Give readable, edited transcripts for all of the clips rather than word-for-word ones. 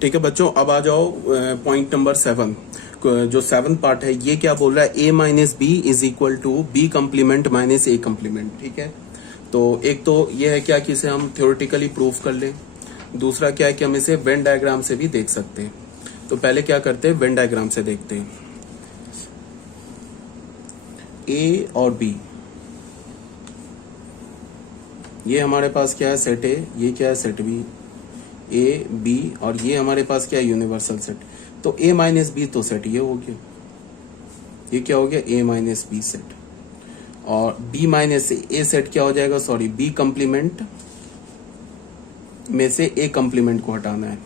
ठीक है बच्चों, अब आ जाओ पॉइंट नंबर 7। जो 7 पार्ट है ये क्या बोल रहा है, a minus B is equal to B complement minus A complement. ठीक है, तो एक तो ये है क्या कि इसे हम थ्योरेटिकली प्रूव कर लें, दूसरा क्या है कि हम इसे वेन डायग्राम से भी देख सकते हैं। तो पहले क्या करते हैं, वेन डायग्राम से देखते हैं। ए और बी, ये हमारे पास क्या है, सेट ए, ये क्या है, सेट बी, ए बी, और ये हमारे पास क्या है, यूनिवर्सल सेट। तो ए माइनस बी तो सेट ये हो गया, ये क्या हो गया, ए माइनस बी सेट, और बी माइनस ए सेट क्या हो जाएगा, सॉरी बी कम्प्लीमेंट में से ए कम्प्लीमेंट को हटाना है।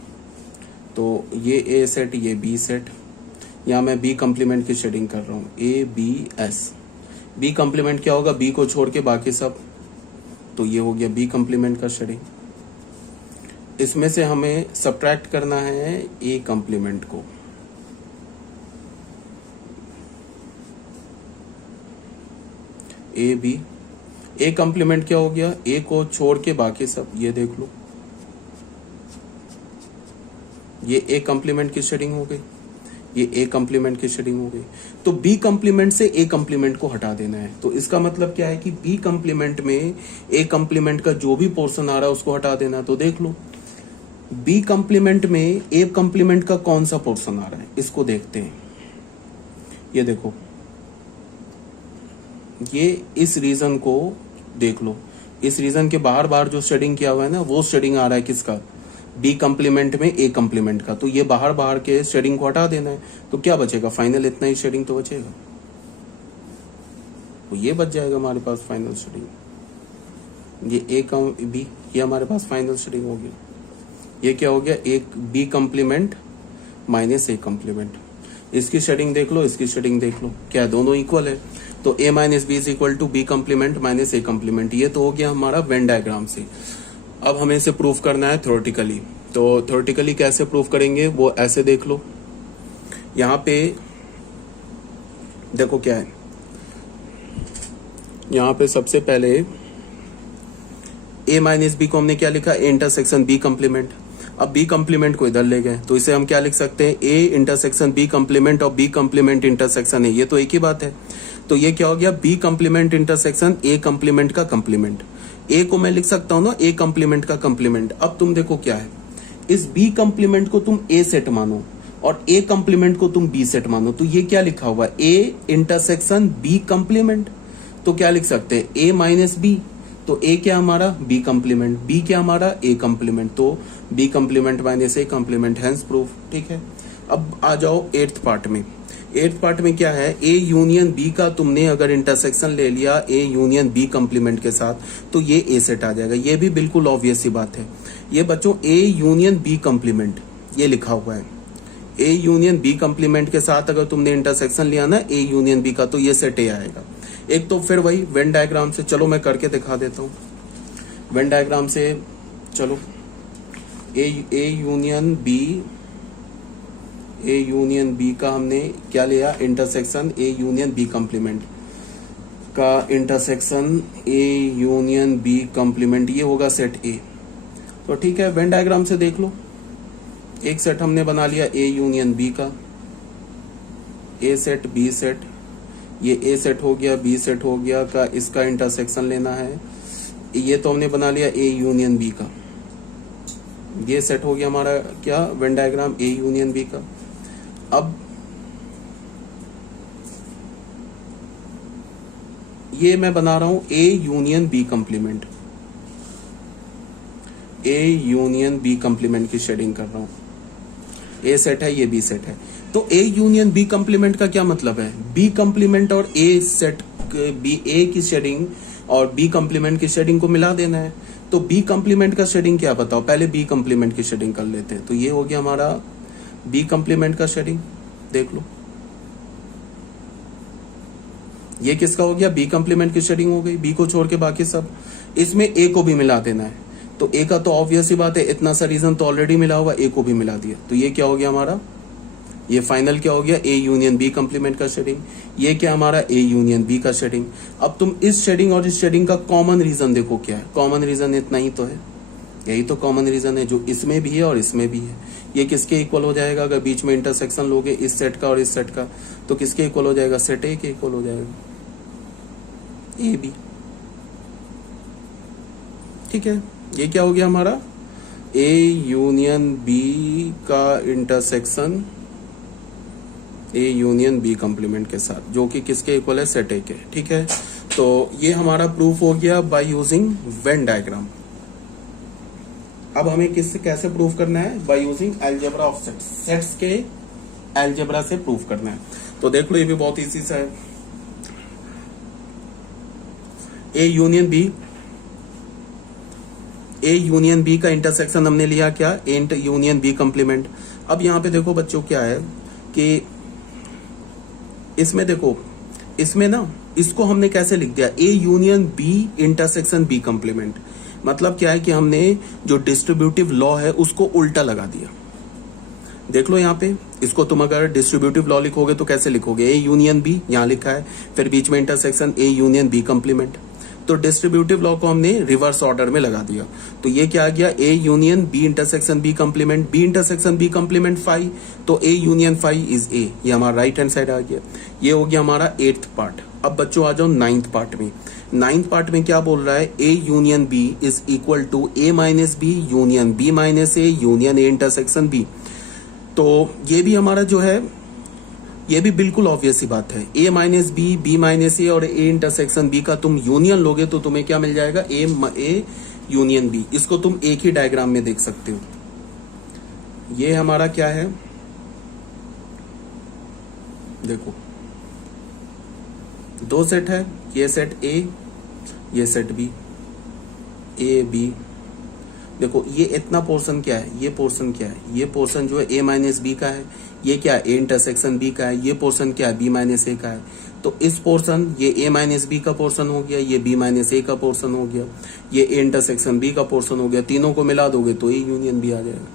तो ये ए सेट, ये बी सेट, यहां मैं बी कम्प्लीमेंट की शेडिंग कर रहा हूं, A B S. B complement क्या होगा, बी को छोड़ के बाकी सब, तो ये हो गया बी कम्प्लीमेंट का शेडिंग। इसमें से हमें सब्ट्रैक्ट करना है ए कम्प्लीमेंट को, ए बी। ए कम्प्लीमेंट क्या हो गया, ए को छोड़ के बाकी सब, ये देख लो, ये ए कम्प्लीमेंट की शेडिंग हो गई, ये ए कम्प्लीमेंट की शेडिंग हो गई। तो बी कम्प्लीमेंट से ए कम्प्लीमेंट को हटा देना है। तो इसका मतलब क्या है कि बी कम्प्लीमेंट में ए कम्प्लीमेंट का जो भी पोर्शन आ रहा है उसको हटा देना। तो देख लो बी कम्प्लीमेंट में ए कम्प्लीमेंट का कौन सा पोर्शन आ रहा है, इसको देखते हैं। ये देखो, ये इस रीजन को देख लो, इस रीजन के बाहर बाहर जो शेडिंग किया हुआ है ना, वो शेडिंग आ रहा है किसका, बी कम्प्लीमेंट में ए कम्प्लीमेंट का। तो ये बाहर बाहर के शेडिंग को हटा देना है। तो क्या बचेगा, फाइनल इतना ही शेडिंग तो बचेगा, तो ये बच जाएगा हमारे पास फाइनल शेडिंग। ये ए कम बी, ये हमारे पास फाइनल शेडिंग हो गया। ये क्या हो गया, एक B complement minus A complement. इसकी शेडिंग देख लो, इसकी शेडिंग देख लो, क्या दोनों इक्वल है। तो A minus B is equal to B complement minus A complement. ये तो हो गया हमारा वेन डायग्राम से। अब हमें इसे प्रूफ करना है थ्योरेटिकली। तो थ्योरेटिकली कैसे प्रूफ करेंगे, वो ऐसे देख लो। यहां पे देखो क्या है, यहां पे सबसे पहले ए माइनस बी को हमने क्या लिखा, ए इंटरसेक्शन बी कम्प्लीमेंट। अब बी कम्प्लीमेंट को इधर ले गए, तो इसे हम क्या लिख सकते हैं, ए इंटरसेक्शन बी कम्प्लीमेंट और बी कम्प्लीमेंट इंटरसेक्शन है, ये तो एक ही बात है। तो ये क्या हो गया, B complement intersection A complement का कम्प्लीमेंट। ए को मैं लिख सकता हूं ना ए कम्प्लीमेंट का कम्प्लीमेंट। अब तुम देखो क्या है, इस बी कम्प्लीमेंट को तुम ए सेट मानो और ए कम्प्लीमेंट को तुम बी सेट मानो। तो ये क्या लिखा हुआ है, ए इंटरसेक्शन बी कम्प्लीमेंट। तो क्या लिख सकते हैं, ए माइनस बी। तो ए क्या हमारा, बी कम्प्लीमेंट, बी क्या हमारा, ए कम्प्लीमेंट। तो B complement minus A complement, hence proof. ठीक है, अब आ जाओ 8th पार्ट में। 8th पार्ट में क्या है, ए यूनियन बी का तुमने अगर इंटरसेक्शन ले लिया ए यूनियन बी कम्प्लीमेंट के साथ, तो ये ए सेट आ जाएगा। ये भी बिल्कुल ऑब्वियस सी बात है। ये बच्चों ए यूनियन बी कम्प्लीमेंट ये लिखा हुआ है, ए यूनियन बी कम्प्लीमेंट के साथ अगर तुमने इंटरसेक्शन लिया ना ए यूनियन बी का, तो ये सेट ए आएगा। एक तो फिर वही वेन डायग्राम से, चलो मैं करके दिखा देता हूं वेन डायग्राम से। चलो ए यूनियन बी का हमने क्या लिया, intersection A union B complement का intersection A union B complement, ये होगा सेट ए। तो ठीक है, वेन डायग्राम से देख लो, एक सेट हमने बना लिया ए यूनियन बी का, ए सेट बी सेट, ये ए सेट हो गया बी सेट हो गया का इसका इंटरसेक्शन लेना है। ये तो हमने बना लिया ए यूनियन बी का, ये सेट हो गया हमारा क्या, Venn diagram A union B का। अब ये मैं बना रहा हूं A union B complement, A union B complement की शेडिंग कर रहा हूं। ए सेट है, ये बी सेट है। तो ए यूनियन बी कम्प्लीमेंट का क्या मतलब है, बी कम्प्लीमेंट और ए सेट, बी ए की शेडिंग और बी कम्प्लीमेंट की शेडिंग को मिला देना है। तो बी कम्प्लीमेंट का शेडिंग क्या बताओ, पहले बी कम्प्लीमेंट की शेडिंग कर लेते हैं। तो ये हो गया हमारा बी कम्प्लीमेंट का शेडिंग, देख लो ये किसका हो गया, बी कम्प्लीमेंट की शेडिंग हो गई, बी को छोड़ के बाकी सब। इसमें ए को भी मिला देना है, तो ए का तो ऑब्वियस ही बात है, इतना सा रीजन तो ऑलरेडी मिला हुआ, ए को भी मिला दिया। तो ये क्या हो गया हमारा, ये फाइनल क्या हो गया, ए यूनियन बी कम्प्लीमेंट का शेडिंग। ये क्या हमारा, ए यूनियन बी का शेडिंग। अब तुम इस शेडिंग और इस शेडिंग का कॉमन रीजन देखो क्या है, कॉमन रीजन इतना ही तो है, यही तो कॉमन रीजन है जो इसमें भी है और इसमें भी है। ये किसके इक्वल हो जाएगा? अगर बीच में इंटरसेक्शन लोगे इस सेट का और इस सेट का, तो किसके इक्वल हो जाएगा? सेट ए के इक्वल हो जाएगा, ए बी। ठीक है, ये क्या हो गया हमारा? ए यूनियन बी का intersection A union B complement के साथ, जो कि किसके इक्वल है? सेट ए के। ठीक है, तो ये हमारा प्रूफ हो गया बाय यूजिंग वेन डायग्राम। अब हमें कैसे प्रूफ करना है? By using algebra of sets, sets के अलजेब्रा से प्रूफ करना है। तो देख लो, ये भी बहुत इजी सा है। ए यूनियन बी का इंटरसेक्शन हमने लिया क्या? A union B complement. अब यहां पे देखो बच्चों क्या है कि इसमें देखो, इसमें ना इसको हमने कैसे लिख दिया? A union B intersection B complement. मतलब क्या है कि हमने जो डिस्ट्रीब्यूटिव लॉ है उसको उल्टा लगा दिया। देख लो यहाँ पे, इसको तुम अगर डिस्ट्रीब्यूटिव लॉ लिखोगे तो कैसे लिखोगे? ए यूनियन बी यहाँ लिखा है, फिर बीच में intersection A union B complement. तो डिस्ट्रीब्यूटिव लॉ को हमने रिवर्स ऑर्डर में लगा दिया। तो ये क्या आ गया? A union B intersection B complement, B intersection B complement phi, तो A union phi is A. ये हमारा राइट हैंड साइड आ गया। ये हो गया हमारा 8th पार्ट। अब बच्चों आ जाओ 9th पार्ट में। 9th पार्ट में क्या बोल रहा है? A union B is equal to A minus B union B minus A union A intersection B. तो ये भी हमारा जो है, ये भी बिल्कुल ऑब्वियस ही बात है। A minus B, B minus ए और ए इंटरसेक्शन बी का तुम यूनियन लोगे तो तुम्हें क्या मिल जाएगा? A union B. इसको तुम एक ही डायग्राम में देख सकते हो। ये हमारा क्या है? देखो, दो सेट है, ये सेट ए, ये सेट बी, ए बी। देखो ये इतना पोर्शन क्या है? ये पोर्शन क्या है? ये पोर्शन जो है ए माइनस बी का है। ये क्या है? ए इंटरसेक्शन बी का है। ये पोर्शन क्या है? बी माइनस ए का है। तो इस पोर्शन, ये ए माइनस बी का पोर्शन हो गया, ये बी माइनस ए का पोर्शन हो गया, ये ए इंटरसेक्शन बी का पोर्शन हो गया। तीनों को मिला दोगे तो ए यूनियन बी आ जाएगा।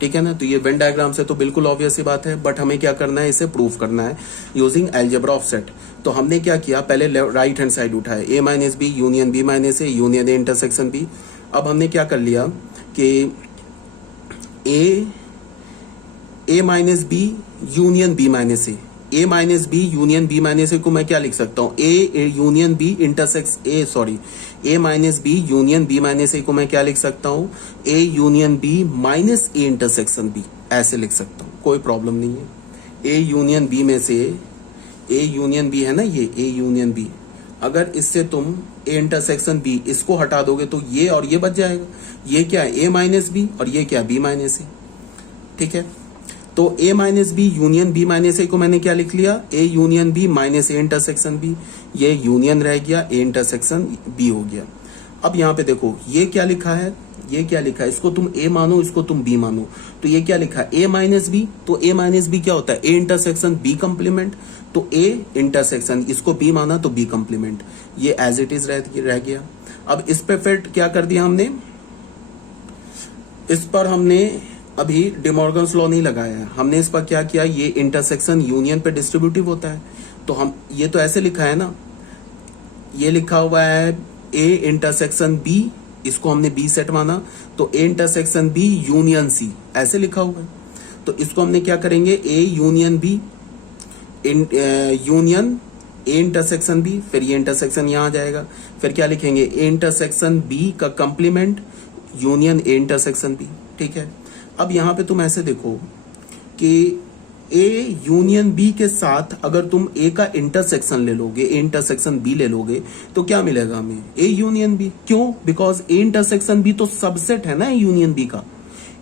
ठीक है ना? तो ये वेन डायग्राम से तो बिल्कुल ऑब्वियस ही बात है, बट हमें क्या करना है? इसे प्रूफ करना है यूजिंग अलजेब्रा ऑफ सेट। तो हमने क्या किया? पहले राइट हैंड साइड उठाया, A minus B union B minus A union A intersection B. अब हमने क्या कर लिया कि A minus B union B minus A minus B union B minus A को मैं क्या लिख सकता हूँ? A union B intersect A minus B union B minus A को मैं क्या लिख सकता हूँ? A union B minus A intersection B, ऐसे लिख सकता हूँ, कोई प्रॉब्लम नहीं है। ए यूनियन बी में से, ए यूनियन बी है ना, ये ए यूनियन बी, अगर इससे तुम ए इंटरसेक्शन बी इसको हटा दोगे तो ये और ये बच जाएगा। ये क्या है? ए माइनस बी और ये क्या? B minus A. ठीक है, तो A minus B union B minus A को मैंने क्या लिख लिया? A union B minus A intersection B. ये यूनियन रह गया, ए इंटरसेक्शन बी हो गया। अब यहाँ पे देखो ये क्या लिखा है? ये क्या लिखा है? इसको तुम ए मानो, इसको तुम बी मानो। तो ये क्या लिखा है? A minus B. तो ए माइनस बी क्या होता है? A intersection B complement. तो ए इंटरसेक्शन, इसको बी माना तो बी कॉम्प्लीमेंट। ये एज इट इज रह गया। अब इस पे फिर क्या कर दिया हमने? इस पर हमने अभी डिमॉर्गन्स लॉ नहीं लगाया है, हमने इस पर क्या किया? ये इंटरसेक्शन यूनियन पे डिस्ट्रीब्यूटिव होता है, तो हम ये तो ऐसे लिखा है ना, ये लिखा हुआ है ए इंटरसेक्शन बी, इसको हमने बी सेट माना, तो A intersection B union C, ऐसे लिखा हुआ है। तो इसको हमने क्या करेंगे? A union B union A intersection B, फिर ये इंटरसेक्शन यहां आ जाएगा, फिर क्या लिखेंगे? ए इंटरसेक्शन बी का complement union A intersection B. ठीक है, अब यहां पे तुम ऐसे देखो कि ए यूनियन बी के साथ अगर तुम ए का इंटरसेक्शन ले लोगे, ए इंटरसेक्शन बी ले लोगे, तो क्या मिलेगा हमें? A union B. क्यों? बिकॉज ए इंटरसेक्शन बी तो सबसेट है ना ए यूनियन बी का।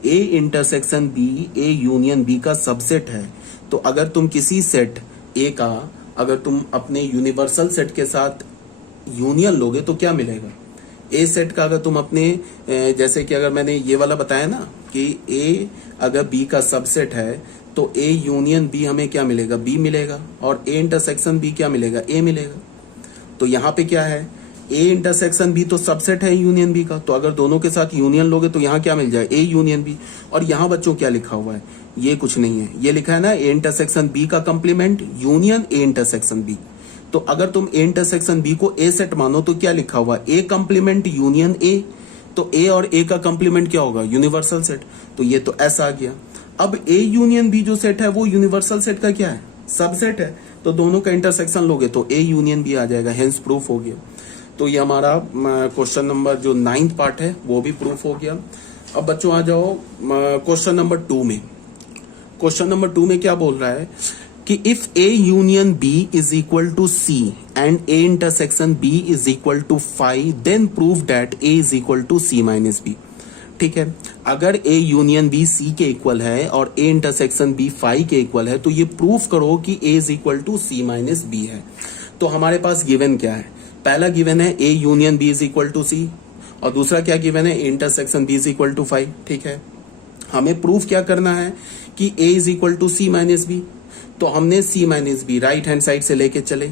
A intersection B A union B का सबसेट है। तो अगर तुम किसी सेट ए का अगर तुम अपने यूनिवर्सल सेट के साथ यूनियन लोगे तो क्या मिलेगा? ए सेट का अगर तुम अपने जैसे कि अगर मैंने ये वाला बताया ना कि ए अगर बी का सबसेट है तो ए यूनियन बी हमें क्या मिलेगा? बी मिलेगा, और ए इंटरसेक्शन बी क्या मिलेगा? ए मिलेगा। तो यहाँ पे क्या है? ए इंटरसेक्शन बी तो सबसेट है यूनियन बी का, तो अगर दोनों के साथ यूनियन लोगे तो यहाँ क्या मिल जाए? A union B. और यहाँ बच्चों क्या लिखा हुआ है? ये कुछ नहीं है, ये लिखा है ना ए इंटरसेक्शन बी का complement union A intersection B. तो अगर तुम ए इंटरसेक्शन बी को ए सेट मानो तो क्या लिखा हुआ? ए कंप्लीमेंट यूनियन ए। तो ए और ए का कंप्लीमेंट क्या होगा, यूनिवर्सल सेट। तो ये तो एस आ गया। अब ए यूनियन बी जो सेट है वो यूनिवर्सल सेट का क्या है, सबसेट है। तो दोनों का इंटरसेक्शन लोगे तो ए यूनियन बी आ जाएगा, हेंस प्रूफ हो गया। तो ये हमारा क्वेश्चन नंबर जो 9th पार्ट है वो भी प्रूफ हो गया। अब बच्चों आ जाओ क्वेश्चन नंबर 2 में। क्वेश्चन नंबर 2 में क्या बोल रहा है कि if A union B is equal to C and A intersection B is equal to phi, then prove that A is equal to C minus B. ठीक है, अगर ए यूनियन बी सी के इक्वल है और ए इंटरसेक्शन बी फाई के equal है तो ये प्रूफ करो कि A is equal to C minus B है। तो हमारे पास गिवन क्या है, पहला गिवन है A union B is equal to C, और दूसरा क्या गिवन है, A intersection B is equal to phi. ठीक है, हमें प्रूफ क्या करना है कि A is equal to C minus B. तो हमने C minus B right hand side से लेके चले।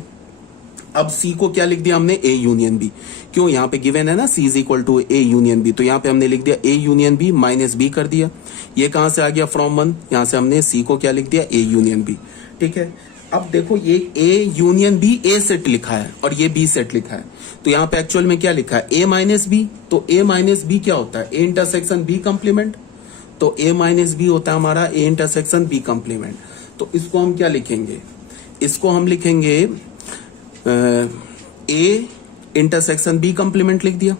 अब सी को क्या लिख दिया हमने, ए यूनियन बी। क्यों, यहाँ पे गिवन है ना C is equal to A union B, तो यहाँ पे हमने लिख दिया A union B minus B कर दिया। ये कहां से आ गया, फ्रॉम 1, यहाँ से हमने सी को क्या लिख दिया, ए यूनियन बी। ठीक है, अब देखो ये A union B A set लिखा है और ये बी सेट लिखा है, तो यहाँ पे एक्चुअल में क्या लिखा है, ए माइनस बी। तो ए माइनस बी क्या होता है, ए इंटरसेक्शन बी कंप्लीमेंट। तो ए माइनस बी होता है हमारा ए इंटरसेक्शन बी कंप्लीमेंट। तो इसको हम क्या लिखेंगे, इसको हम लिखेंगे ए इंटरसेक्शन बी कंप्लीमेंट लिख दिया।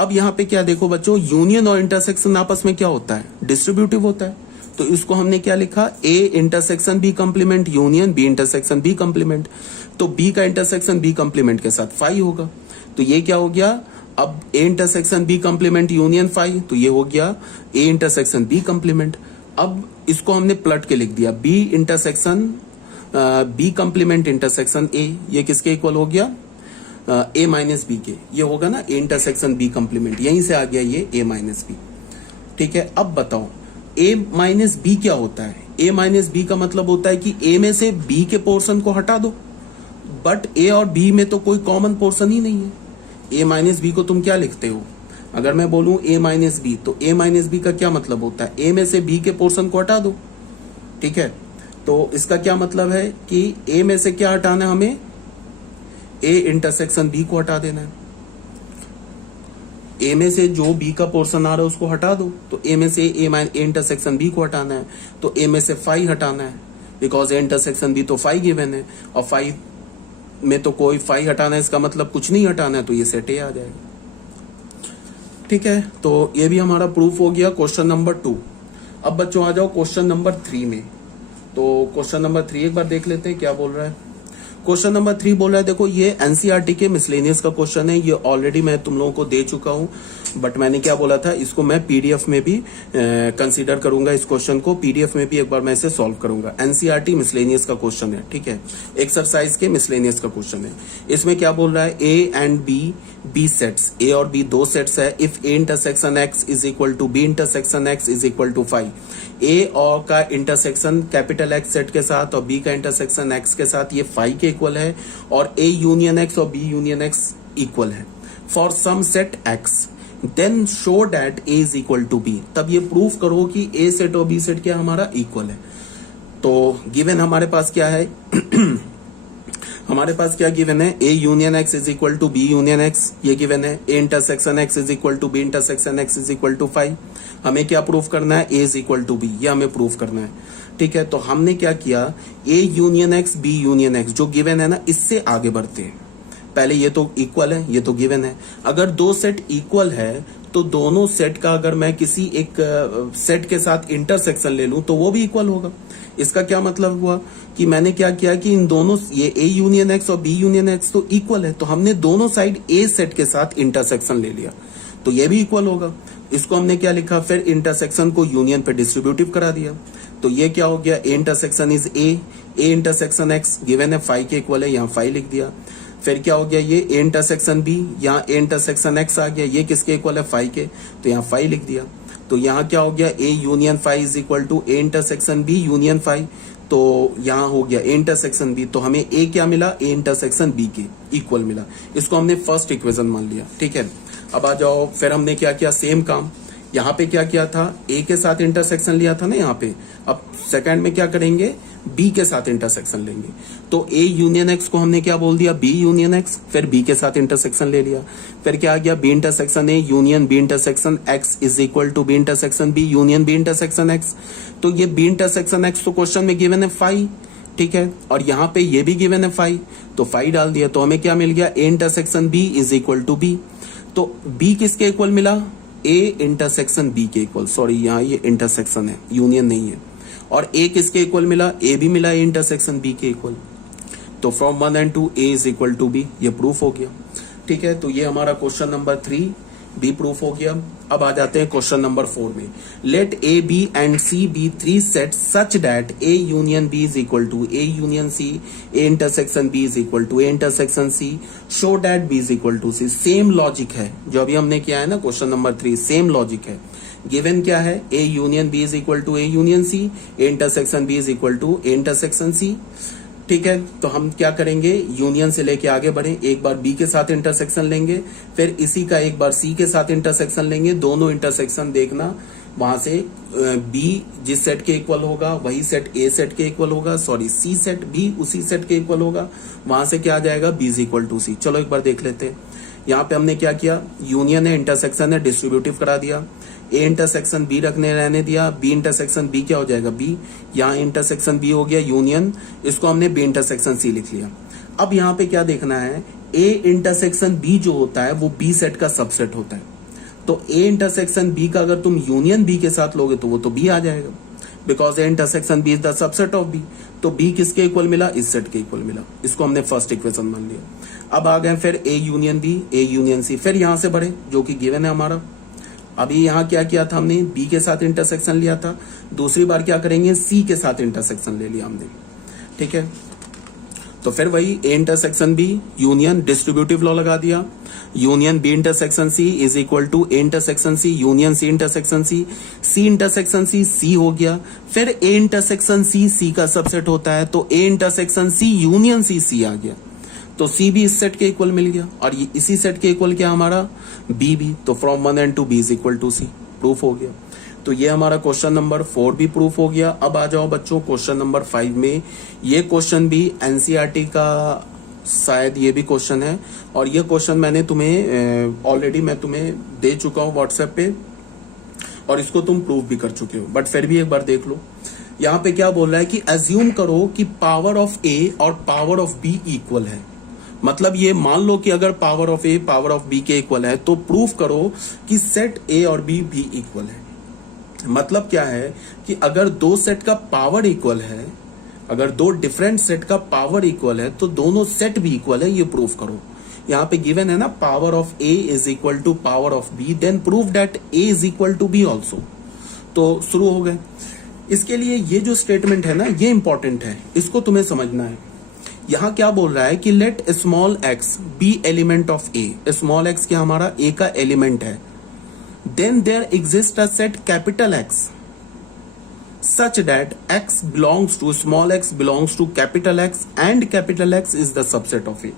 अब यहाँ पे क्या देखो बच्चों, यूनियन और इंटरसेक्शन आपस में क्या होता है, डिस्ट्रीब्यूटिव होता है। तो इसको हमने क्या लिखा, A intersection B complement union B intersection B complement. तो बी का इंटरसेक्शन बी कंप्लीमेंट के साथ फाई होगा। तो ये क्या हो गया, अब A intersection B complement union phi, तो ये हो गया ए इंटरसेक्शन बी कंप्लीमेंट। अब इसको हमने पलट के लिख दिया, B intersection B complement intersection A, ये किसके इक्वल हो गया, ए माइनस बी के। ये होगा ना ए इंटरसेक्शन बी कंप्लीमेंट, यहीं से आ गया ये ए माइनस बी। ठीक है, अब बताओ ए माइनस बी क्या होता है। ए माइनस बी का मतलब होता है कि ए में से बी के पोर्शन को हटा दो, बट ए और बी में तो कोई कॉमन पोर्शन ही नहीं है। ए माइनस बी को तुम क्या लिखते हो, अगर मैं बोलूं ए माइनस बी, तो ए माइनस बी का क्या मतलब होता है, ए में से बी के पोर्शन को हटा दो। ठीक है, तो इसका क्या मतलब है कि ए में से क्या हटाना है हमें, ए इंटरसेक्शन बी को हटा देना है। ए में से जो बी का पोर्शन आ रहा है उसको हटा दो, तो ए में से ए इंटरसेक्शन बी को हटाना है, तो ए में से फाई हटाना है, बिकॉज ए इंटरसेक्शन बी तो फाई गिवन है, और फाई में तो कोई फाई हटाना है, इसका मतलब कुछ नहीं हटाना है, तो ये सेट ए आ जाएगा। ठीक है, तो ये भी हमारा प्रूफ हो गया क्वेश्चन नंबर 2। अब बच्चों आ जाओ क्वेश्चन नंबर 3 में। तो क्वेश्चन नंबर 3 एक बार देख लेते हैं क्या बोल रहा है। क्वेश्चन नंबर 3 बोल रहा है, देखो ये एनसीईआरटी के मिसलेनियस का क्वेश्चन है, ये ऑलरेडी मैं तुम लोगों को दे चुका हूं, बट मैंने क्या बोला था, इसको मैं पीडीएफ में भी कंसीडर करूंगा, इस क्वेश्चन को पीडीएफ में भी एक बार मैं इसे सॉल्व करूंगा। एनसीईआरटी मिसलेनियस का क्वेश्चन है, ठीक है, एक्सरसाइज के मिसलेनियस का क्वेश्चन है। इसमें क्या बोल रहा है, A and B sets, A और बी दो सेट्स है। If A intersection X is equal to B intersection X is equal to 5, A और का इंटरसेक्शन कैपिटल एक्स सेट के साथ और बी का इंटरसेक्शन एक्स के साथ ये 5 के इक्वल है, और ए यूनियन एक्स और बी यूनियन एक्स इक्वल है for some set X, then show that A is equal to B. तब ये प्रूफ करो कि ए सेट और बी सेट क्या हमारा इक्वल है। तो गिवन हमारे पास क्या है हमारे पास क्या गिवन है, A union X is equal to B union X, ये गिवन है। A intersection X is equal to B intersection X is equal to 5। हमें क्या प्रूफ करना है, A is equal to B, ये हमें प्रूफ करना है। ठीक है, तो हमने क्या किया, A union X B union X जो गिवन है ना, इससे आगे बढ़ते हैं। पहले ये तो इक्वल है, ये तो गिवन है। अगर दो सेट इक्वल है तो दोनों सेट का अगर मैं किसी एक सेट के साथ इंटरसेक्शन ले लूं तो वो भी इक्वल होगा। इसका क्या मतलब हुआ कि मैंने क्या किया कि इन दोनों, ये ए यूनियन एक्स और बी यूनियन एक्स तो इक्वल है, तो हमने दोनों साइड ए सेट के साथ इंटरसेक्शन ले लिया, तो ये भी इक्वल होगा। इसको हमने क्या लिखा, फिर इंटरसेक्शन को यूनियन पे डिस्ट्रीब्यूटिव करा दिया, तो ये क्या हो गया, A intersection is a intersection x given है 5 के इक्वल है, यहाँ 5 लिख दिया। फिर क्या हो गया, ये ए इंटरसेक्शन बी, यहाँ ए इंटरसेक्शन एक्स आ गया, ये किसके इक्वल है 5 के, तो यहाँ 5 लिख दिया। तो यहाँ क्या हो गया, A union 5 is equal to A intersection B union 5, तो यहाँ हो गया ए इंटरसेक्शन बी, तो हमें ए क्या मिला, ए इंटरसेक्शन बी के इक्वल मिला। इसको हमने फर्स्ट इक्वेशन मान लिया। ठीक है, अब आ जाओ, फिर हमने क्या किया, सेम काम, यहाँ पे क्या किया था, ए के साथ इंटरसेक्शन लिया था ना यहाँ पे, अब सेकंड में क्या करेंगे, बी के साथ इंटरसेक्शन लेंगे। तो ए यूनियन एक्स को हमने क्या बोल दिया, बी यूनियन एक्स, फिर बी के साथ इंटरसेक्शन ले लिया, फिर क्या आ गया, B intersection A union B intersection X is equal to B intersection B union B intersection X. तो ये बी इंटरसेक्शन एक्स तो क्वेश्चन में गिवन है 5, ठीक है, और यहाँ पे ये भी गिवन है 5, तो 5 डाल दिया, तो हमें क्या मिल गया, A intersection B is equal to B. तो बी किसके इक्वल मिला, ए इंटरसेक्शन बी के इक्वल, सॉरी यहाँ ये इंटरसेक्शन है, यूनियन नहीं है, और ए किसके इक्वल मिला, ए भी मिला ए इंटरसेक्शन बी के इक्वल। तो from 1 and 2 A is equal to B, ये प्रूफ हो गया, ठीक है। तो ये हमारा क्वेश्चन नंबर 3 बी प्रूफ हो गया। अब आ जाते हैं क्वेश्चन नंबर 4 में। Let A B and C be 3 set such that A union B is equal to A union C, A intersection B is equal to A intersection C, show that B is equal to C. Same logic है जो अभी हमने किया है ना question number 3, same logic है। Given क्या है, A union B is equal to A union C, A intersection B is equal to A intersection C, ठीक है। तो हम क्या करेंगे, यूनियन से लेके आगे बढ़े, एक बार बी के साथ इंटरसेक्शन लेंगे, फिर इसी का एक बार सी के साथ इंटरसेक्शन लेंगे, दोनों इंटरसेक्शन देखना, वहां से बी जिस सेट के इक्वल होगा वही सेट ए सेट के इक्वल होगा, सॉरी सी सेट बी उसी सेट के इक्वल होगा, वहां से क्या आ जाएगा, बी इज इक्वल टू सी। चलो एक बार देख लेते हैं। यहाँ पे हमने क्या किया, यूनियन है, इंटरसेक्शन है, डिस्ट्रीब्यूटिव करा दिया, ए इंटरसेक्शन बी रहने दिया, बी इंटरसेक्शन बी क्या हो जाएगा, बी, यहाँ इंटरसेक्शन बी हो गया यूनियन, इसको हमने बी इंटरसेक्शन सी लिख लिया। अब यहाँ पे क्या देखना है, ए इंटरसेक्शन बी जो होता है वो बी सेट का सबसेट होता है। तो ए इंटरसेक्शन बी का अगर तुम यूनियन बी के साथ लोगे तो वो तो बी आ जाएगा, because A intersection B is the subset of B. तो बी किसके इक्वल मिला, इस सेट के इक्वल मिला, इसको हमने फर्स्ट इक्वेशन मान लिया। अब आ गए फिर A union B, A union C, फिर यहां से बढ़े जो कि गिवन है हमारा। अभी यहाँ क्या किया था हमने, बी के साथ इंटरसेक्शन लिया था, दूसरी बार क्या करेंगे, सी के साथ इंटरसेक्शन ले लिया हमने, ठीक है। तो फिर वही A intersection B union, distributive law लगा दिया, union B intersection C is equal to A intersection C union C intersection C, C intersection C C हो गया, फिर ए इंटरसेक्शन सी सी का सबसेट होता है, तो ए इंटरसेक्शन सी यूनियन सी सी आ गया, तो सी भी इस सेट के इक्वल मिल गया, और ये इसी सेट के इक्वल क्या हमारा, बी भी। तो from 1 and 2 B is equal to C, proof हो गया। तो ये हमारा क्वेश्चन नंबर 4 भी प्रूफ हो गया। अब आ जाओ बच्चों क्वेश्चन नंबर 5 में। ये क्वेश्चन भी एनसीईआरटी का शायद ये भी क्वेश्चन है, और ये क्वेश्चन मैंने तुम्हें ऑलरेडी मैं तुम्हें दे चुका हूं व्हाट्सएप पे, और इसको तुम प्रूफ भी कर चुके हो, बट फिर भी एक बार देख लो। यहाँ पे क्या बोल रहा है कि एज्यूम करो कि पावर ऑफ ए और पावर ऑफ बी इक्वल है। मतलब ये मान लो कि अगर power of A power of B के इक्वल है, तो प्रूफ करो कि सेट ए और बी भी इक्वल है। मतलब क्या है कि अगर दो सेट का पावर इक्वल है, अगर दो डिफरेंट सेट का पावर इक्वल है, तो दोनों सेट भी इक्वल है, ये प्रूफ करो। यहाँ पे गिवन है ना, power of A is equal to power of B, then prove that A is equal to B also. तो शुरू हो गए। इसके लिए ये जो स्टेटमेंट है ना, ये इंपॉर्टेंट है, इसको तुम्हें समझना है। यहां क्या बोल रहा है कि let small x be element of A, small x क्या हमारा ए का एलिमेंट है, then there exist a set capital X such that x belongs to small x belongs to capital X and capital X is the subset of A।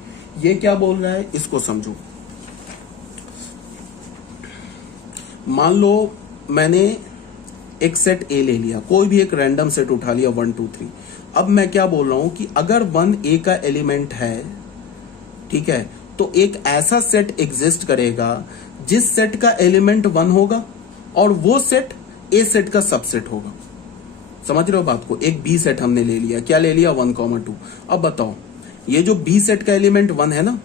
ये क्या बोल रहा है, इसको समझो। मान लो मैंने एक सेट A ले लिया, कोई भी एक रैंडम सेट उठा लिया 1 2 3। अब मैं क्या बोल रहा हूं कि अगर 1 A का एलिमेंट है, ठीक है, तो एक ऐसा सेट एग्जिस्ट करेगा जिस सेट का एलिमेंट 1 होगा और वो सेट A सेट का सबसेट होगा। समझ रहे हो बात को। एक बी सेट हमने ले लिया, क्या ले लिया, 1, 2। अब बताओ, ये जो बी सेट का एलिमेंट 1 है ना,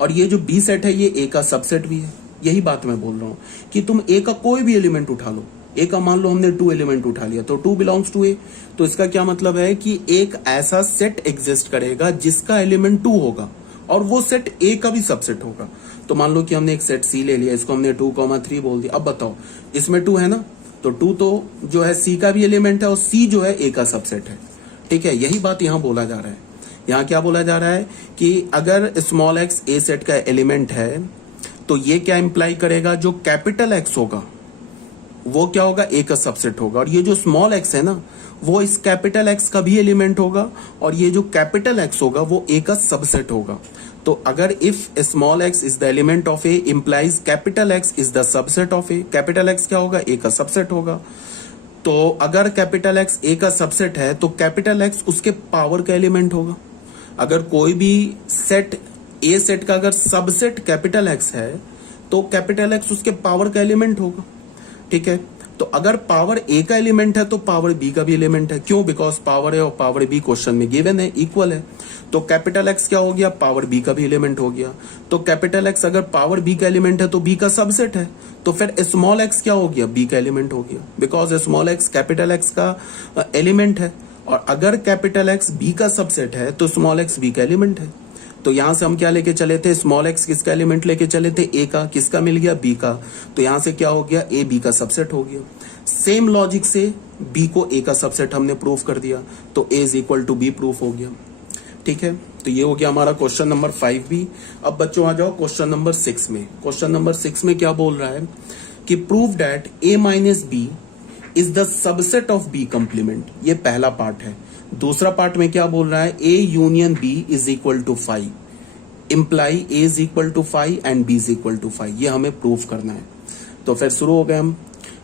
और ये जो बी सेट है ये ए का सबसेट भी है। यही बात मैं बोल रहा हूं कि तुम ए का कोई भी एलिमेंट उठा लो, ए का मान लो हमने 2 एलिमेंट उठा लिया, तो 2 बिलोंग्स टू ए। तो इसका क्या मतलब है कि एक ऐसा सेट एग्जिस्ट करेगा जिसका एलिमेंट 2 होगा और वो सेट ए का भी सबसेट होगा। तो मान लो कि हमने एक सेट सी ले लिया, इसको हमने 2, 3 बोल दिया। अब बताओ, इसमें 2 है ना, तो 2 तो जो है सी का भी एलिमेंट है और सी जो है ए का सबसेट है, ठीक है। यही बात यहां बोला जा रहा है। यहां क्या बोला जा रहा है कि अगर स्मॉल एक्स ए सेट का एलिमेंट है, तो ये क्या इंप्लाई करेगा, जो कैपिटल एक्स होगा वो क्या होगा, ए का सबसेट होगा, और ये जो स्मॉल एक्स है ना, वो इस कैपिटल एक्स का भी एलिमेंट होगा, और ये जो कैपिटल एक्स होगा वो ए का सबसेट होगा। तो अगर if small x is the element of A implies capital x is the subset of A, capital x क्या होगा, ए का सबसेट होगा। तो अगर कैपिटल एक्स ए का सबसेट है तो कैपिटल एक्स उसके पावर का एलिमेंट होगा। अगर कोई भी सेट ए सेट का अगर सबसेट कैपिटल एक्स है तो कैपिटल एक्स उसके पावर का एलिमेंट होगा, ठीक है। तो अगर पावर ए का एलिमेंट है तो पावर बी का भी एलिमेंट है, क्यों, बिकॉज पावर ए और पावर बी क्वेश्चन में गिवन है, इक्वल है। तो कैपिटल एक्स क्या हो गया, पावर बी का भी एलिमेंट हो गया। तो कैपिटल एक्स अगर पावर बी का एलिमेंट है तो बी का सबसेट है, तो फिर स्मॉल एक्स क्या हो गया, बी का एलिमेंट हो गया, because small x capital x का एलिमेंट है। और अगर कैपिटल एक्स बी का सबसेट है तो स्मॉल एक्स बी का एलिमेंट है। तो यहां से हम क्या लेके चले थे, स्मॉल एक्स किसका एलिमेंट लेके चले थे, ए का, किसका मिल गया, बी का। तो यहां से क्या हो गया, ए बी का सबसेट हो गया। सेम लॉजिक से बी को ए का सबसेट हमने प्रूफ कर दिया, तो A is equal to B proof हो गया, ठीक है। तो ये हो गया हमारा क्वेश्चन नंबर 5 भी। अब बच्चों आ जाओ क्वेश्चन नंबर 6 में। क्वेश्चन नंबर 6 में क्या बोल रहा है कि prove that A minus B is the subset of B complement. ये पहला पार्ट है। दूसरा पार्ट में क्या बोल रहा है, A union B is equal to 5, imply A is equal to 5 and B is equal to 5। ये हमें प्रूफ करना है। तो फिर शुरू हो गए हम।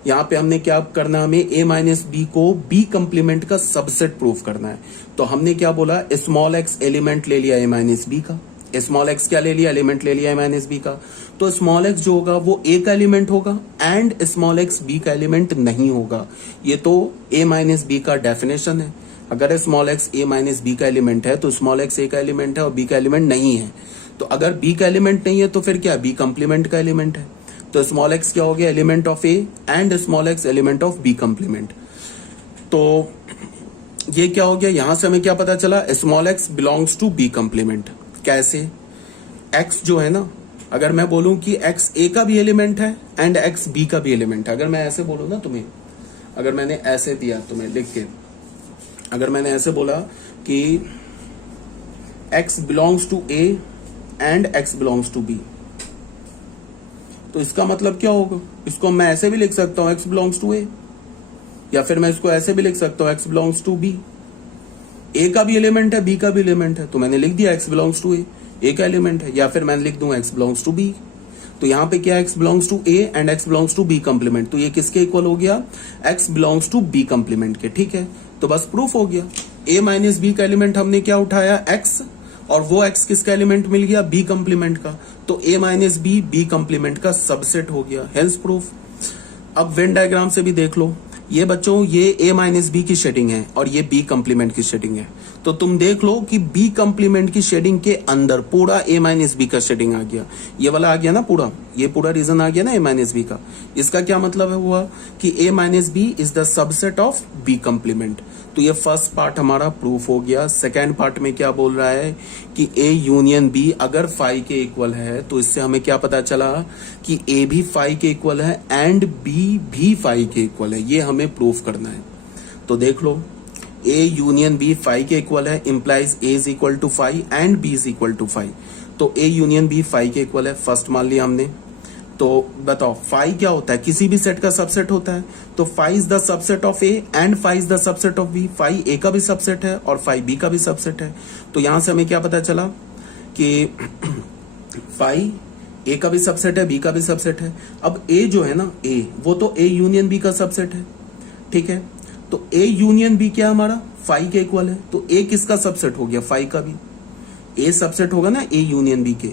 यहाँ पे हमने क्या करना, हमें ए माइनस बी को बी कंप्लीमेंट का सबसेट प्रूफ करना है। तो हमने क्या बोला, स्मॉल एक्स एलिमेंट ले लिया ए माइनस बी का। स्मॉल एक्स क्या ले लिया, एलिमेंट ले लिया ए माइनस बी का। तो स्मॉल एक्स जो होगा वो ए का एलिमेंट होगा एंड स्मॉल एक्स बी का एलिमेंट नहीं होगा। ये तो ए माइनस बी का डेफिनेशन है। अगर स्मॉल एक्स ए माइनस बी का एलिमेंट है तो स्मॉल एक्स ए का एलिमेंट है और बी का एलिमेंट नहीं है। तो अगर बी का एलिमेंट नहीं है तो फिर क्या, बी कंप्लीमेंट का एलिमेंट है। तो स्मॉल एक्स क्या हो गया, element of A and small x element of B complement. तो ये क्या हो गया, यहां से हमें क्या पता चला, small x belongs to B complement. कैसे, एक्स जो है ना, अगर मैं बोलूं कि एक्स ए का भी एलिमेंट है एंड एक्स बी का भी एलिमेंट है, अगर मैं ऐसे बोलूं ना तुम्हें, अगर मैंने ऐसे दिया तुम्हें लिख के, अगर मैंने ऐसे बोला कि X belongs to A and X belongs to B, तो इसका मतलब क्या होगा, इसको मैं ऐसे भी लिख सकता हूं एक्स बिलोंग्स टू ए, या फिर मैं इसको ऐसे भी लिख सकता हूं एक्स बिलोंग्स टू बी। ए का भी एलिमेंट है, बी का भी एलिमेंट है, तो मैंने लिख दिया एक्स बिलोंग्स टू ए का एलिमेंट है। या फिर मैं लिख दूं एक्स बिलोंग्स टू बी। तो यहां पे क्या, X belongs to A and X belongs to B complement, तो ये किसके इक्वल हो गया, X belongs to B complement के, ठीक है। तो बस प्रूफ हो गया। ए माइनस बी का एलिमेंट हमने क्या उठाया, एक्स, और वो एक्स किसका एलिमेंट मिल गया, बी कंप्लीमेंट का। तो A minus B B complement का सबसेट हो गया, हेंस प्रूफ। अब वेन डायग्राम से भी देख लो, ये बच्चों ये ए माइनस बी की शेडिंग है और ये बी कंप्लीमेंट की शेडिंग है। तो तुम देख लो कि बी कंप्लीमेंट की शेडिंग के अंदर पूरा ए माइनस बी का शेडिंग आ गया, ये वाला आ गया ना पूरा, ये पूरा रीजन आ गया ना ए माइनस बी का। इसका क्या मतलब है हुआ कि A minus B is the subset of B complement. तो ये फर्स्ट पार्ट हमारा प्रूफ हो गया। सेकेंड पार्ट में क्या बोल रहा है कि ए यूनियन बी अगर फाई के इक्वल है, तो इससे हमें क्या पता चला कि ए भी फाई के इक्वल है एंड बी भी फाई के इक्वल है। ये हमें प्रूफ करना है। तो देख लो, ए यूनियन बी फाई के इक्वल है, implies A is equal to phi and B is equal to phi. तो ए यूनियन बी फाई के इक्वल है, फर्स्ट मान लिया हमने। तो बताओ फाई क्या होता है, किसी भी सेट का सबसेट होता है। तो phi is the subset of A and phi is the subset of B. Phi A का भी सबसेट है और फाई बी का भी सबसेट है। तो यहां से हमें क्या पता चला कि फाई ए का भी सबसेट है, बी का भी सबसेट है। अब ए जो है ना, ए वो तो ए यूनियन बी का सबसेट है, ठीक है। तो ए यूनियन बी क्या हमारा फाई के इक्वल है। तो ए किसका सबसेट हो गया, फाई का भी। ए सबसेट होगा ना ए यूनियन बी के,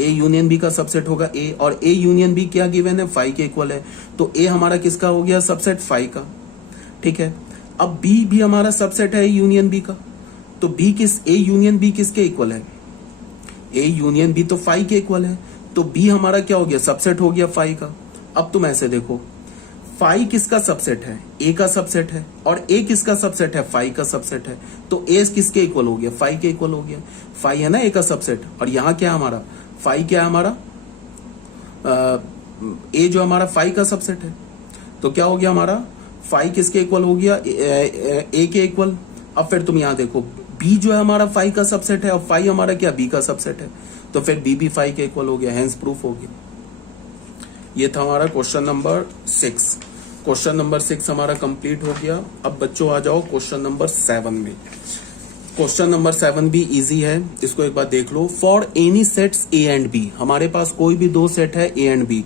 ए यूनियन बी का सबसेट होगा ए, और ए यूनियन बी क्या गिवन है, फाई के इक्वल है। तो ए हमारा किसका हो गया, सबसेट फाई का, ठीक है। अब बी भी हमारा सबसेट है यूनियन बी का। तो बी किस, ए यूनियन बी किसके इक्वल है, ए यूनियन बी तो फाई के इक्वल है। तो बी हमारा क्या हो गया, सबसेट हो गया फाई का। अब तुम ऐसे देखो, फाई किसका सबसेट है, ए का सबसेट है, और ए किसका सबसेट है, फाई का सबसेट है। तो ए किसके इक्वल हो गया, फाई के इक्वल हो गया। फाई है ना ए का सबसेट, और यहां क्या हमारा फाई क्या है हमारा, ए जो हमारा फाई का सबसेट है। तो क्या हो गया हमारा, फाई किसके इक्वल हो गया, ए के इक्वल। अब फिर तुम यहां देखो, बी जो है हमारा फाई का सबसेट है और फाई हमारा क्या, बी का सबसेट है। तो फिर बी भी फाई के इक्वल हो गया, हेंस प्रूफ हो गया। ये था हमारा क्वेश्चन नंबर 6। क्वेश्चन नंबर 6 हमारा कंप्लीट हो गया। अब बच्चों आ जाओ क्वेश्चन नंबर 7 में। क्वेश्चन नंबर 7 भी इजी है, इसको एक बार देख लो। For any sets A and B, हमारे पास कोई भी दो सेट है A and B,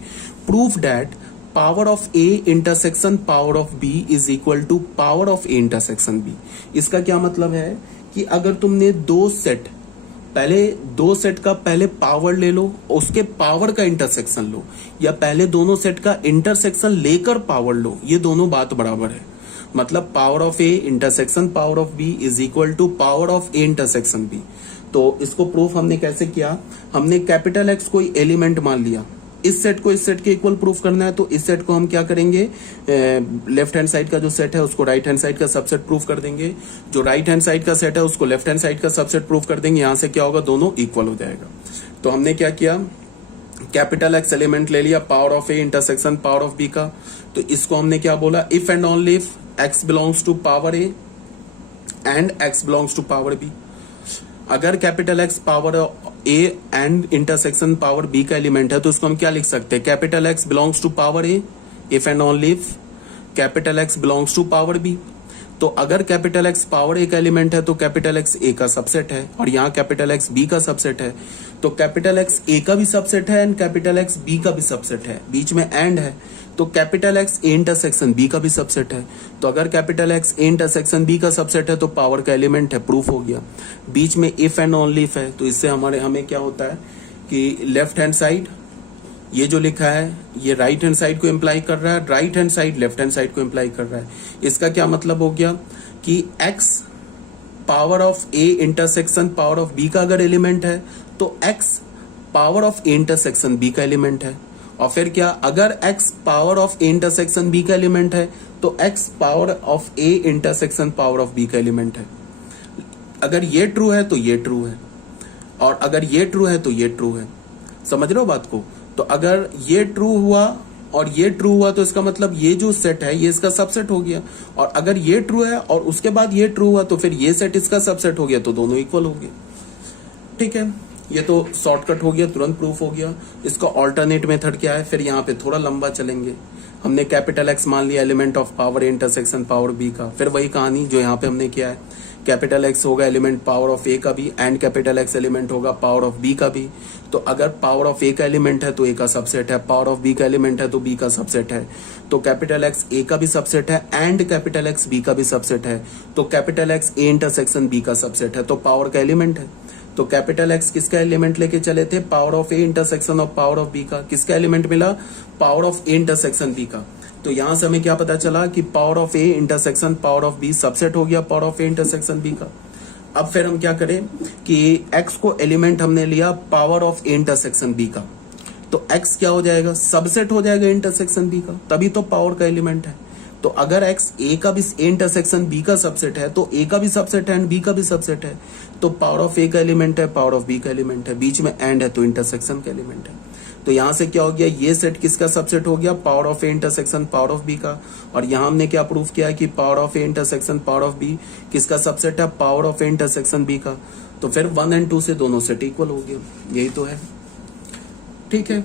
proof that power of A intersection power of B is equal to power of A intersection B. इसका क्या मतलब है कि अगर तुमने दो सेट का पहले पावर ले लो, उसके पावर का इंटरसेक्शन लो, या पहले दोनों सेट का इंटरसेक्शन लेकर पावर लो, ये दोनों बात बराबर है। मतलब power of A intersection power of B is equal to power of A intersection B. तो इसको प्रूफ हमने कैसे किया, हमने कैपिटल एक्स कोई एलिमेंट मान लिया, इस सेट को इस सेट के इक्वल प्रूफ करना है, तो इस सेट को हम क्या करेंगे, लेफ्ट हैंड साइड का जो सेट है उसको राइट हैंड साइड का सबसेट प्रूफ कर देंगे, जो राइट हैंड साइड का सेट है उसको लेफ्ट हैंड साइड का सबसेट प्रूफ कर देंगे। यहां से क्या होगा, दोनों इक्वल हो जाएगा। तो हमने क्या किया, कैपिटल एक्स एलिमेंट ले लिया power of A intersection power of B का। तो इसको हमने क्या बोला, if and only if X belongs to power A and X belongs to power B. अगर capital X power A and intersection power B का एलिमेंट है तो इसको हम क्या लिख सकते हैं, capital X belongs to power A if and only if capital X belongs to power B. तो अगर कैपिटल एक्स पावर ए का एलिमेंट है तो कैपिटल एक्स ए का सबसेट है, और यहाँ कैपिटल एक्स बी का सबसेट है, तो कैपिटल एक्स ए का भी सबसेट है एंड कैपिटल एक्स बी का भी सबसेट है, बीच में एंड है, तो capital X A intersection B का भी सबसेट है। तो अगर capital X A intersection B का सबसेट है तो पावर का एलिमेंट है, प्रूफ हो गया। बीच में इफ एंड ओनली इफ है, तो इससे हमें क्या होता है कि लेफ्ट हैंड साइड ये जो लिखा है ये राइट हैंड साइड को इम्प्लाई कर रहा है, right hand side left hand side को इम्प्लाई कर रहा है। इसका क्या मतलब हो गया कि x power of a intersection power of b का अगर एलिमेंट है तो x power of a intersection b का एलिमेंट है, और फिर क्या, अगर x power of a intersection b का एलिमेंट है तो x power of a intersection power of b का एलिमेंट है। अगर ये ट्रू है तो ये ट्रू है, और अगर ये ट्रू है तो ये ट्रू है। समझ रहे हो बात को? तो अगर ये ट्रू हुआ और ये ट्रू हुआ तो इसका मतलब ये जो सेट है ये इसका सबसेट हो गया, और अगर ये ट्रू है और उसके बाद ये ट्रू हुआ तो फिर ये सेट इसका सबसेट हो गया, तो दोनों इक्वल हो गए। ठीक है, ये तो शॉर्टकट हो गया, तुरंत प्रूफ हो गया। इसका ऑल्टरनेट मेथड क्या है, फिर यहाँ पे थोड़ा लंबा चलेंगे। हमने कैपिटल एक्स मान लिया element of power A intersection power B का, फिर वही कहानी जो यहाँ पे हमने किया है, कैपिटल एक्स होगा एलिमेंट पावर ऑफ ए का भी एंड कैपिटल एक्स एलिमेंट होगा पावर ऑफ बी का भी। तो अगर पावर ऑफ ए का एलिमेंट है तो ए का सबसेट है, पावर ऑफ बी का एलिमेंट है तो बी का सबसेट है, तो कैपिटल एक्स ए का भी सबसेट है एंड कैपिटल एक्स बी का भी सबसेट है, तो capital X A intersection B का सबसेट है, तो पावर का एलिमेंट है। तो कैपिटल एक्स किसका एलिमेंट लेके चले थे, power of A intersection of power of B का। किसका एलिमेंट मिला, power of A intersection B का। तो यहां से हमें क्या पता चला कि power of A intersection power of B subset हो गया power of A intersection B का। अब फिर हम क्या करें कि x को एलिमेंट हमने लिया power of A intersection B का, तो x क्या हो जाएगा, सबसेट हो जाएगा इंटरसेक्शन बी का, तभी तो पावर का एलिमेंट है। तो अगर x a का भी ए इंटरसेक्शन b का सबसेट है तो a का भी सबसेट है एंड b का भी सबसेट है, तो पावर ऑफ a का एलिमेंट है पावर ऑफ b का एलिमेंट है, बीच में एंड है तो इंटरसेक्शन का एलिमेंट है। तो यहां से क्या हो गया, ये सेट किसका सबसेट हो गया, power of A intersection power of B का। और यहां हमने क्या प्रूफ किया कि power of A intersection power of B किसका सबसेट है, power of A intersection B का। तो फिर 1 एंड 2 से दोनों सेट इक्वल हो गए, यही तो है। ठीक है,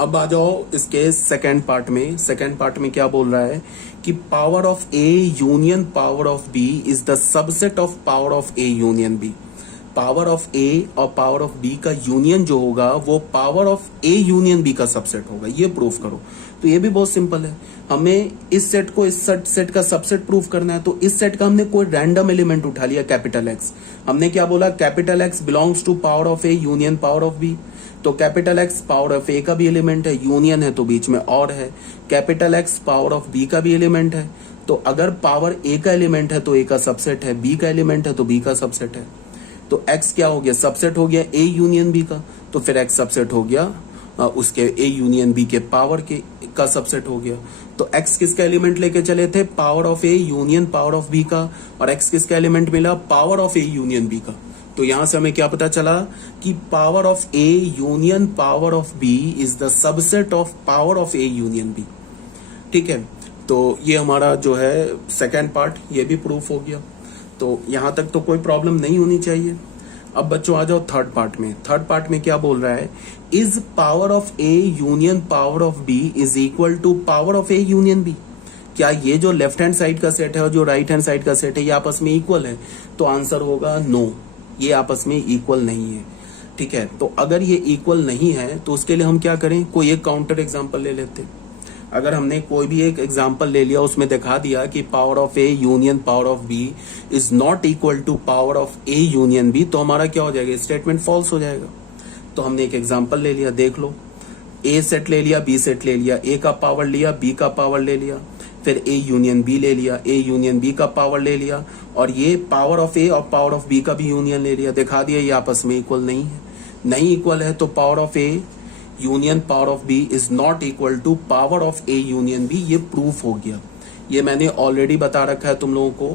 अब आ जाओ इसके सेकेंड पार्ट में। सेकेंड पार्ट में क्या बोल रहा है कि power of A union power of B is the subset of power of A union B. Power of A और पावर ऑफ बी का यूनियन जो होगा वो power of A union B का सबसेट होगा, ये प्रूफ करो। तो ये भी बहुत सिंपल है, हमें इस सेट को इस सेट का सबसेट प्रूफ करना है। तो इस सेट का हमने कोई रैंडम एलिमेंट उठा लिया कैपिटल एक्स, हमने क्या बोला, capital X belongs to power of A union power of B. तो capital X power of A का भी एलिमेंट है, यूनियन है तो बीच में और है, capital X power of B का भी एलिमेंट है। तो अगर पावर ए का एलिमेंट है तो ए का सबसेट है, बी का एलिमेंट है तो बी का सबसेट है। तो x क्या हो गया, सबसेट हो गया a यूनियन b का, तो फिर x सबसेट हो गया उसके a यूनियन b के पावर के का सबसेट हो गया। तो x किसका एलिमेंट लेके चले थे, power of a union power of b का, और x किसका एलिमेंट मिला, power of a union b का। तो यहां से हमें क्या पता चला कि power of a union power of b is the subset of power of a union b। ठीक है, तो ये हमारा जो है सेकेंड पार्ट, ये भी प्रूफ हो गया। तो यहां तक तो कोई प्रॉब्लम नहीं होनी चाहिए। अब बच्चों आ जाओ थर्ड पार्ट में। थर्ड पार्ट में क्या बोल रहा है, is power of A union power of B is equal to power of A union B. क्या ये जो लेफ्ट हैंड साइड का सेट है और जो राइट हैंड साइड का सेट है ये आपस में इक्वल है? तो आंसर होगा नो, ये आपस में इक्वल नहीं है। ठीक है, तो अगर ये इक्वल नहीं है तो उसके लिए हम क्या करें, कोई एक काउंटर एग्जांपल ले लेते हैं। अगर हमने कोई भी एक एग्जांपल ले लिया, उसमें दिखा दिया कि power of A union power of B is not equal to power of A union B, तो हमारा क्या हो जाएगा, स्टेटमेंट फॉल्स हो जाएगा। तो हमने एक एग्जांपल ले लिया, देख लो, ए सेट ले लिया, बी सेट ले लिया, ए का पावर लिया, बी का पावर ले लिया, फिर ए यूनियन बी ले लिया, ए यूनियन बी का पावर ले लिया, और ये पावर ऑफ ए और पावर ऑफ बी का भी यूनियन ले लिया। दिखा दिया ये आपस में इक्वल नहीं है। नहीं इक्वल है तो power of A union power of B is not equal to power of A union B, ये प्रूफ हो गया। ये मैंने ऑलरेडी बता रखा है तुम लोगों को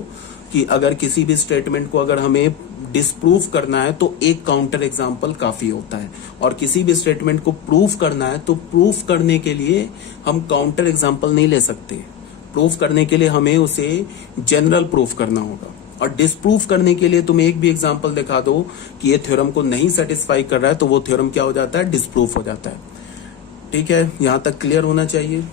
कि अगर किसी भी स्टेटमेंट को अगर हमें डिसप्रूव करना है तो एक काउंटर एग्जांपल काफी होता है, और किसी भी स्टेटमेंट को प्रूफ करना है तो प्रूफ करने के लिए हम काउंटर एग्जांपल नहीं ले सकते। प्रूफ करने के लिए हमें उसे जनरल प्रूफ करना होगा, और डिसप्रूफ करने के लिए तुम एक भी एग्जांपल दिखा दो कि ये थ्योरम को नहीं सेटिस्फाई कर रहा है तो वो थ्योरम क्या हो जाता है, डिसप्रूफ हो जाता है। ठीक है, यहां तक क्लियर होना चाहिए।